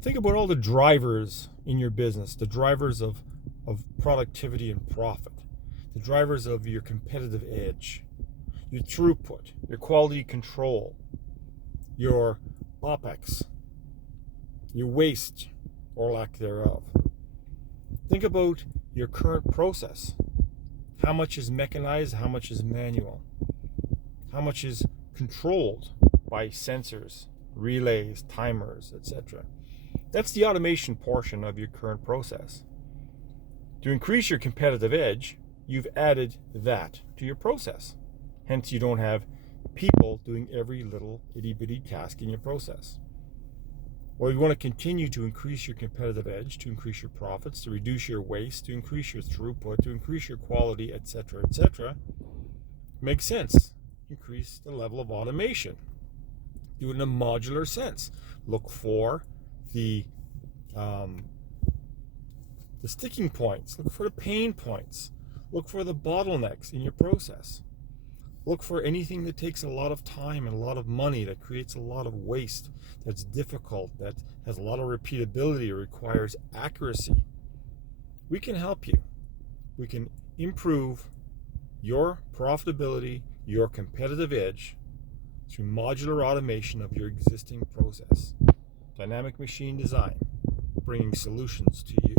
Think about all the drivers in your business, the drivers of productivity and profit, the drivers of your competitive edge, your throughput, your quality control, your OPEX, your waste or lack thereof. Think about your current process. How much is mechanized? How much is manual? How much is controlled by sensors, relays, timers, etc.? That's the automation portion of your current process. To increase your competitive edge, you've added that to your process. Hence, you don't have people doing every little itty-bitty task in your process. Well, you want to continue to increase your competitive edge, to increase your profits, to reduce your waste, to increase your throughput, to increase your quality, etc., etc. Makes sense. Increase the level of automation. Do it in a modular sense. Look for the sticking points. Look for the pain points. Look for the bottlenecks in your process. Look for anything that takes a lot of time and a lot of money, that creates a lot of waste, that's difficult, that has a lot of repeatability, requires accuracy. We can help you. We can improve your profitability, your competitive edge through modular automation of your existing process. Dynamic machine design, bringing solutions to you.